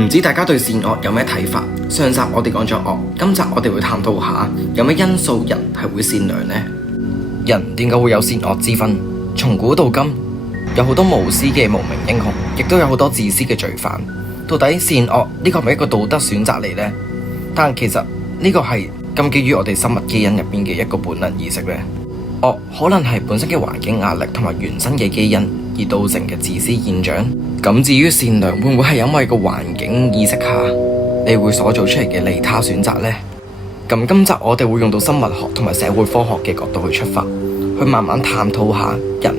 唔知大家對善惡有咩睇法？上集我哋講咗惡，今集我哋會探討下有咩因素人係會善良呢？人點解會有善惡之分？從古到今，有好多無私嘅無名英雄，亦都有好多自私嘅罪犯。到底善惡呢個係咪一個道德選擇嚟呢？但其實呢個係根基於我哋生物基因入邊嘅一個本能意識呢。惡可能係本身嘅環境壓力同埋原生嘅基因而造成嘅自私現象。咁至於善良會唔會係因為個環境意識下你會所做出嚟嘅利他選擇呢？咁今集我哋會用到生物學同埋社會科學嘅角度去出發，去慢慢探討下人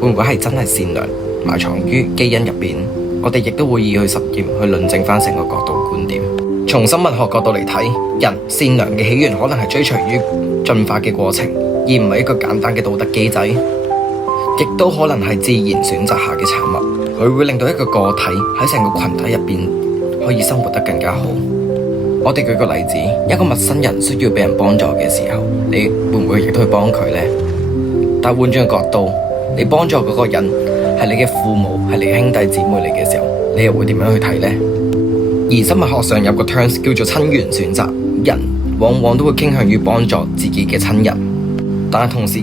會唔會係真係善良埋藏於基因入邊。我哋亦都會以去實驗去論證翻成個角度觀點。從生物學角度嚟睇，人善良嘅起源可能係追隨於進化嘅過程，而唔係一個簡單嘅道德機制，亦都可能係自然選擇下嘅產物。佢會令到一個個體喺成個群體入邊可以生活得更加好。我哋舉個例子，一個陌生人需要俾人幫助嘅時候，你會唔會亦都去幫佢呢？但換轉個角度，你幫助嗰個人係你嘅父母，係你嘅兄弟姊妹嚟嘅時候，你又會點樣去睇呢？而生物學上有個 terms 叫做親緣選擇，人往往都會傾向於幫助自己嘅親人，但係同時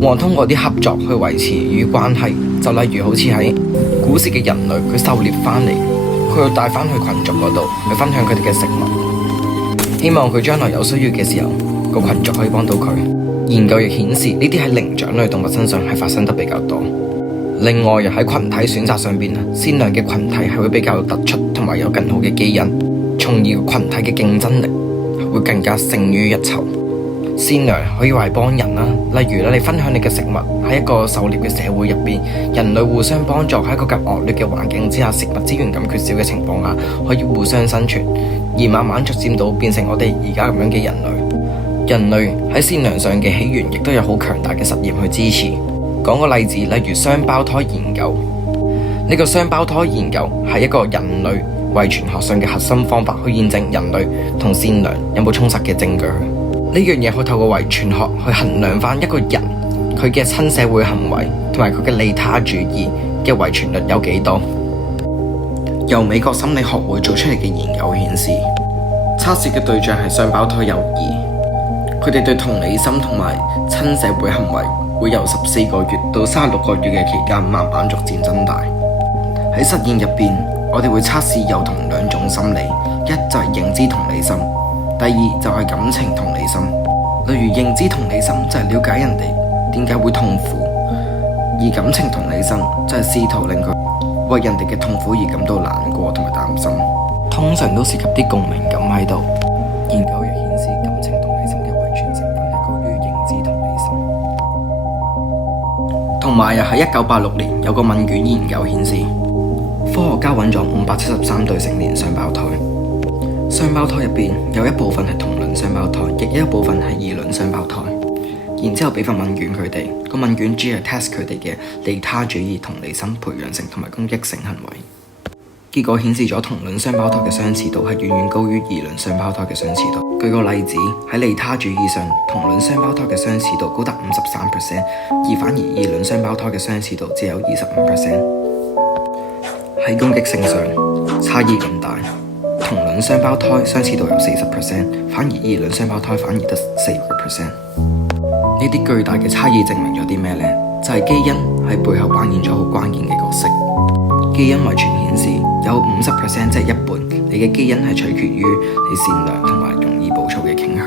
往往通過啲合作去維持與關係。就例如好似喺古時嘅人類，佢狩獵翻嚟，佢要帶翻去群族嗰度去分享佢哋嘅食物，希望佢將來有需要嘅時候，個群族可以幫到佢。研究亦顯示呢啲喺靈長類動物身上係發生得比較多。另外又喺群體選擇上邊，善良嘅群體係會比較突出，同埋有更好嘅基因，從而群體嘅競爭力會更加勝於一籌。善良可以話係幫人啦，例如你分享你嘅食物，喺一個狩獵嘅社會入邊，人類互相幫助，喺一個咁惡劣嘅環境之下，食物資源咁缺少嘅情況下，可以互相生存，而慢慢逐漸到變成我哋而家咁樣嘅人類。人類喺善良上嘅起源，亦都有好強大嘅實驗去支持。講個例子，例如雙胞胎研究。呢個雙胞胎研究係一個人類遺傳學上嘅核心方法，去驗證人類同善良有冇充實嘅證據。呢樣嘢可以透過遺傳學去衡量翻一個人佢嘅親社會行為同埋佢嘅利他主義嘅遺傳率有幾多。由美國心理學會做出嚟嘅研究顯示，測試嘅對象係雙胞胎幼兒，佢哋對同理心同埋親社會行為會由14個月到36個月嘅期間慢慢逐漸增大。喺實驗入邊，我哋會測試有同兩種心理，一就係認知同理心，第二就係感情同理心。例如認知同理心就係了解人哋點解會痛苦，而感情同理心就係試圖令佢為人哋嘅痛苦而感到難過同埋擔心。通常都涉及啲共鳴感喺度。研究亦顯示感情同理心嘅遺傳成分係高於認知同理心。同埋又喺1986年有個問卷研究顯示，科學家揾咗573對成年雙胞胎。雙胞胎入邊有一部分係同卵雙胞胎，亦有一部分係異卵雙胞胎。然之後俾份問卷佢哋，個問卷主要係 test 佢哋嘅利他主義、同理心、培養性同埋攻擊性行為。結果顯示咗同卵雙胞胎嘅相似度係遠遠高於異卵雙胞胎嘅相似度。舉個例子，喺利他主義上，同卵雙胞胎嘅相似度高達53%，而反而異卵雙胞胎嘅相似度只有25%。喺攻擊性上差異更大。同卵雙胞胎相似度有40%，反而異卵雙胞胎反而得4%。呢啲巨大嘅差異證明咗啲咩呢？就係基因喺背後扮演咗好關鍵嘅角色。基因遺傳顯示有50%，即係一半，你嘅基因係取決於你善良同埋容易暴躁嘅傾向。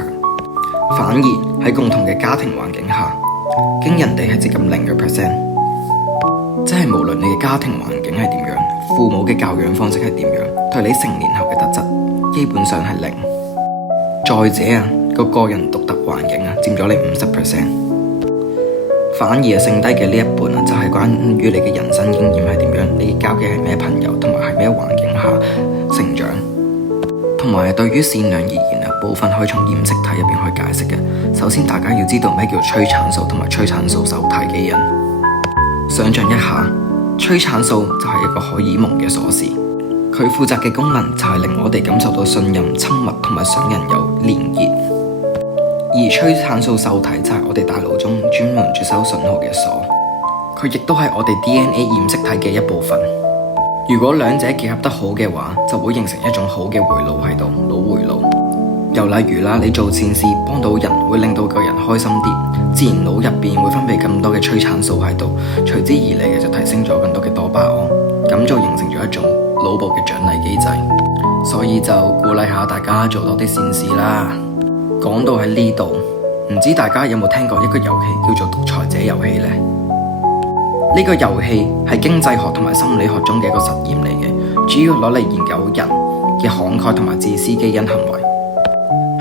反而喺共同嘅家庭環境下，驚人哋係接近0%，即係無論你嘅家庭環境係點樣，父母嘅教養方式係點樣，對你成年後嘅特質基本上係0。再者個人獨特環境佔咗你50%，反而剩低嘅呢一半就係關於你嘅人生經驗係點樣，你交嘅係咩朋友，同埋係咩環境下成長。同埋對於善良而言部分可以從染色體入邊去解釋嘅。首先大家要知道咩叫催產素同埋催產素受體基因。想象一下，催產素就係一個荷爾蒙嘅鎖匙，佢負責嘅功能就係令我哋感受到信任、親密同埋想人有連結。而催產素受體就係我哋大腦中專門接收信號嘅鎖，佢亦都係我哋 DNA 染色體嘅一部分。如果兩者結合得好嘅話，就會形成一種好嘅回路喺度，腦回路。又例如啦，你做善事幫到人，會令到個人開心啲，自然腦入邊會分泌更多嘅催產素喺度，隨之而嚟嘅就提升咗更多嘅多巴胺，咁就形成咗一種腦部嘅獎勵機制。所以就鼓勵下大家做多啲善事啦。講到喺呢度，唔知大家有冇聽過一個遊戲叫做獨裁者遊戲呢？呢個遊戲係經濟學同埋心理學中嘅一個實驗嚟嘅，主要攞嚟研究人嘅慷慨同埋自私基因行為。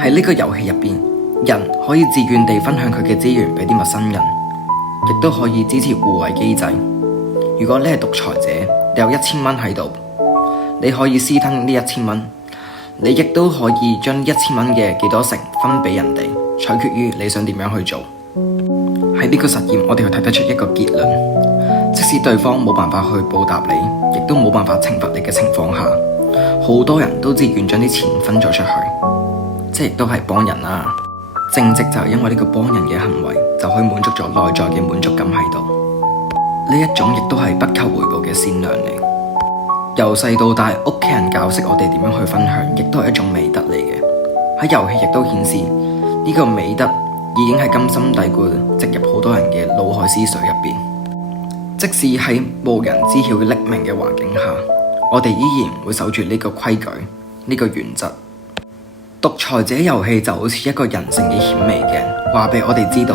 喺呢個遊戲入邊，人可以自願地分享佢嘅資源俾啲陌生人，亦都可以支持互惠機制。如果你係獨裁者，你有1000蚊喺度，你可以私吞呢1000蚊，你亦都可以將1000蚊嘅幾多成分俾人哋，取決於你想點樣去做。喺呢個實驗，我哋去睇得出一個結論。即使對方冇辦法去報答你，亦都冇辦法懲罰你嘅情況下，好多人都自願將啲錢分咗出去，即係亦都係幫人啦。正直就係因為呢個幫人嘅行為，就可以滿足咗內在嘅滿足感喺度。呢一種亦都係不求回報嘅善良嚟。由細到大，屋企人教識我哋點樣去分享，亦都係一種美德嚟嘅。喺遊戲亦都顯示呢個美德已經係根深蒂固植入好多人嘅腦海思緒入邊。即使喺無人知曉嘅匿名嘅環境下，我哋依然會守住呢個規矩、呢個原則。獨裁者遊戲就好似一個人性嘅顯微鏡，話俾我哋知道，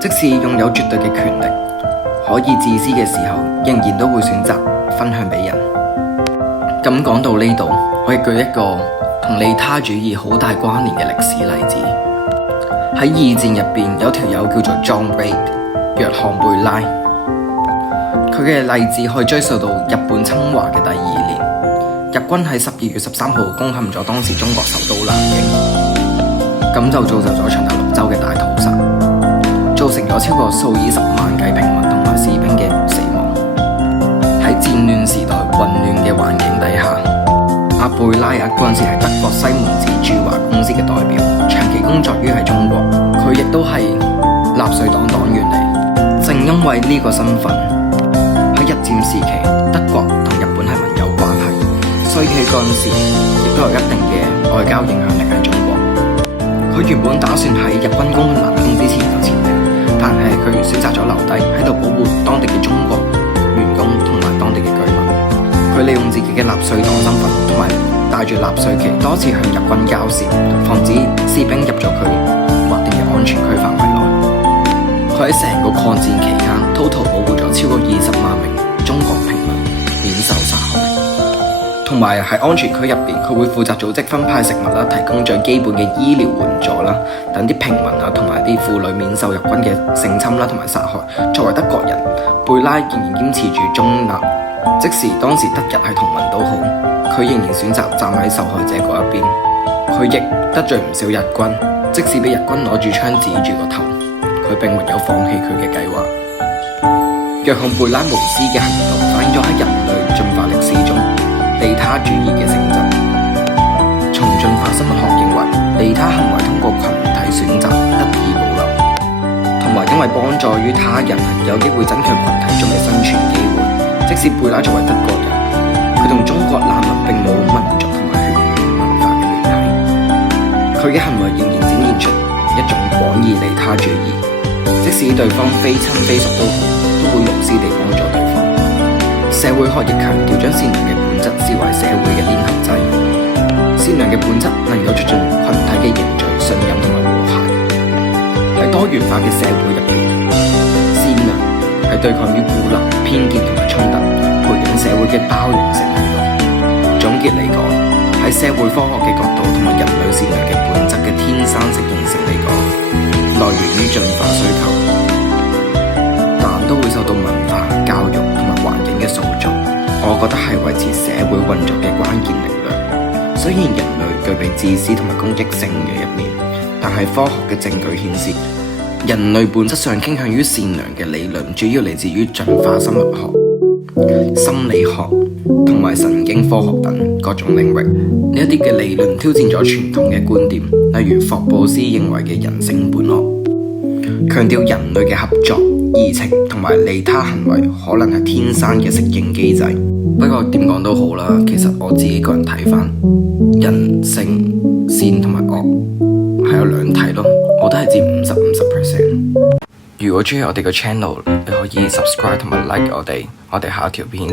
即使擁有絕對嘅權力，可以自私嘅時候，仍然都會選擇分享俾人。咁講到呢度，我亦舉一個同利他主義好大關聯嘅歷史例子。喺二戰入邊，有條友叫做 John Wayne 約翰貝拉。佢嘅例子可以追溯到日本侵華嘅第2年，日軍喺12月13號攻陷咗當時中國首都南京，咁就造就咗長達6週嘅大屠殺，造成咗超過數以10萬計平民同埋士兵嘅死亡。喺戰亂時代混亂嘅環境底下，阿貝拉嗰陣時係德國西門子駐華公司嘅代表，長期工作於喺中國，佢亦都係納粹黨黨員嚟。正因為呢個身份，日戰時期，德國同日本係盟友關係，所以喺嗰陣時亦都有一定嘅外交影響力喺中國。佢原本打算喺日軍攻南京之前就撤離，但係佢選擇咗留低喺度保護當地嘅中國員工同埋當地嘅居民。佢利用自己嘅納粹黨身份同埋帶住納粹旗多次向日軍交涉，防止士兵入咗佢劃定嘅安全區範圍內。佢喺成個抗戰期間，total 保護咗超過20萬名中國平民免受殺害，同埋喺安全區入邊，佢會負責組織分派食物啦，提供最基本嘅醫療援助啦，等啲平民啊同埋啲婦女免受日軍嘅性侵啦同埋殺害。作為德國人，貝拉仍然堅持住中立，即使當時德日係同盟都好，佢仍然選擇站喺受害者嗰一邊。佢亦得罪唔少日軍，即使俾日軍攞住槍指住個頭，佢並沒有放棄佢嘅計劃。約翰貝拉無私嘅行動反映咗喺人類進化歷史中利他主義嘅性質。從進化生物學認為，利他行為通過群體選擇得以保留，同埋因為幫助於他人有機會增強群體中嘅生存機會。即使貝拉作為德國人，佢同中國難民並冇民族同埋血緣文化嘅聯繫，佢嘅行為仍然展現出一種廣義利他主義。即使對方非親非屬都會無私地幫助對方。社會學亦強調將善良嘅本質視為社會嘅粘合劑。善良嘅本質能夠促進群體嘅凝聚、信任同埋和諧。喺多元化嘅社會入邊，善良係對抗於孤立、偏見同埋衝突，培養社會嘅包容性喺度。總結嚟講，喺社會科學嘅角度同埋人類善良嘅本質嘅天生適應性嚟講，來源於進化需求，但都會受到文化、教育同埋環境嘅塑造。我覺得係維持社會運作嘅關鍵力量。雖然人類具備自私同埋攻擊性嘅一面，但係科學嘅證據顯示，人類本質上傾向於善良嘅理論，主要嚟自於進化生物學、心理學同埋神經科學等各種領域。呢一啲嘅理論挑戰咗傳統嘅觀點，例如霍布斯認為嘅人性本惡，強調人類嘅合作、義情同埋利他行為可能係天生嘅適應機制。不過點講都好啦，其實我自己個人睇返，人性善同埋惡係有兩睇咯，我都係佔50%。如果鍾意我哋個 channel，你可以 subscribe 同埋 like 我哋下一條片